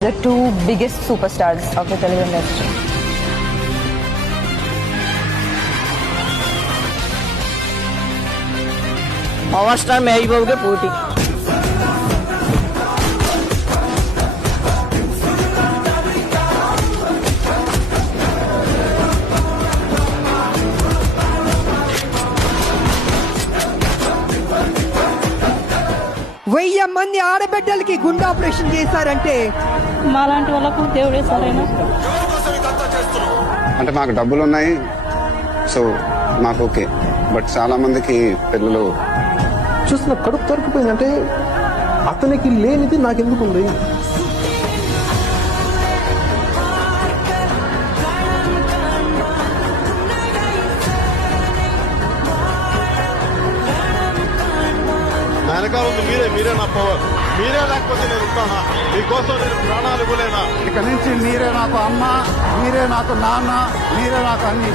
The two biggest superstars of the Telugu industry. Power star Mahesh బాబుకే పోటీ. వెయ్యి మంది ఆడబిడ్డలకి గుండె ఆపరేషన్ చేశారంటే మాలాంటి వాళ్ళకు దేవుడే సరైన. అంటే మాకు డబ్బులు ఉన్నాయి, సో మాకు ఓకే. బట్ చాలా మందికి పిల్లలు చూసిన కడుపు తొరికిపోయిందంటే అతనికి లేనిది నాకెందుకు ఉంది. వెనకాల ఉంది మీరే నా పవర్. మీరే లేకపోతే నేను ఉంటానా? మీకోసం నేను ప్రాణాలు ఇవ్వలేనా? ఇక నుంచి మీరే నాకు అమ్మ, మీరే నాకు నాన్న, మీరే నాకు అన్ని.